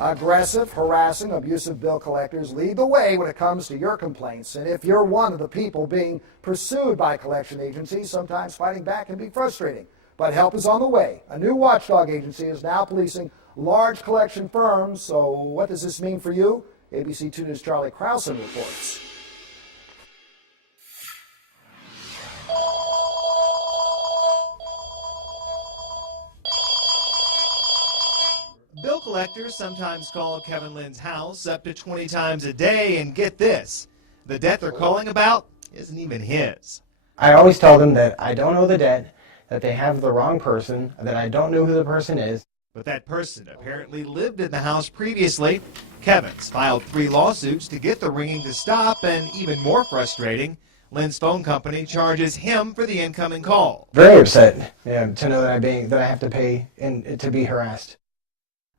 Aggressive, harassing, abusive bill collectors lead the way when it comes to your complaints. And if you're one of the people being pursued by collection agencies, sometimes fighting back can be frustrating. But help is on the way. A new watchdog agency is now policing large collection firms. So what does this mean for you? ABC 2 News' Charlie Krausen reports. Bill collectors sometimes call Kevin Lynn's house up to 20 times a day, and get this, the debt they're calling about isn't even his. I always tell them that I don't owe the debt, that they have the wrong person, that I don't know who the person is. But that person apparently lived in the house previously. Kevin's filed 3 lawsuits to get the ringing to stop, and even more frustrating, Lynn's phone company charges him for the incoming call. Very upset, to know that I have to pay and to be harassed.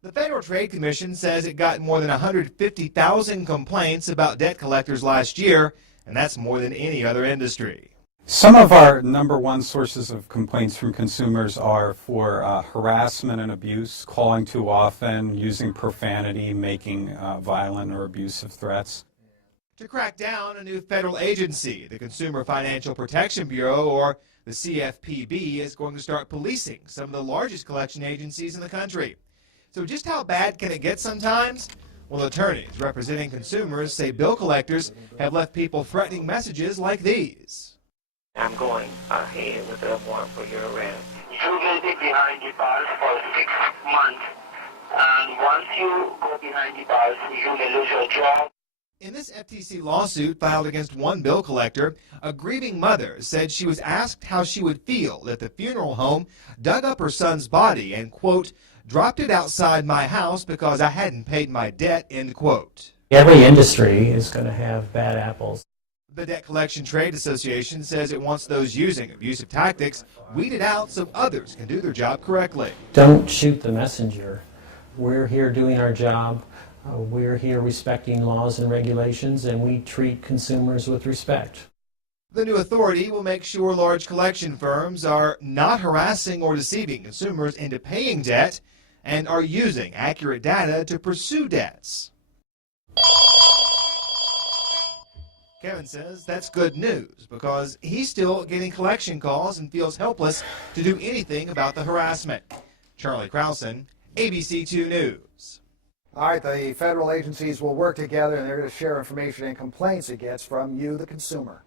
The Federal Trade Commission says it got more than 150,000 complaints about debt collectors last year, and that's more than any other industry. Some of our #1 sources of complaints from consumers are for harassment and abuse, calling too often, using profanity, making violent or abusive threats. To crack down, a new federal agency, the Consumer Financial Protection Bureau, or the CFPB, is going to start policing some of the largest collection agencies in the country. So just how bad can it get sometimes? Well, attorneys representing consumers say bill collectors have left people threatening messages like these. I'm going ahead with a warrant for your arrest. You will be behind the bars for 6 months. And once you go behind the bars, you may lose your job. In this FTC lawsuit filed against one bill collector, a grieving mother said she was asked how she would feel if the funeral home dug up her son's body and, quote, dropped it outside my house because I hadn't paid my debt, end quote. Every industry is going to have bad apples. The Debt Collection Trade Association says it wants those using abusive tactics weeded out so others can do their job correctly. Don't shoot the messenger. We're here doing our job. We're here respecting laws and regulations, and we treat consumers with respect. The new authority will make sure large collection firms are not harassing or deceiving consumers into paying debt and are using accurate data to pursue debts. Kevin says that's good news because he's still getting collection calls and feels helpless to do anything about the harassment. Charlie Krausen, ABC 2 News. All right, the federal agencies will work together and they're going to share information and complaints it gets from you, the consumer.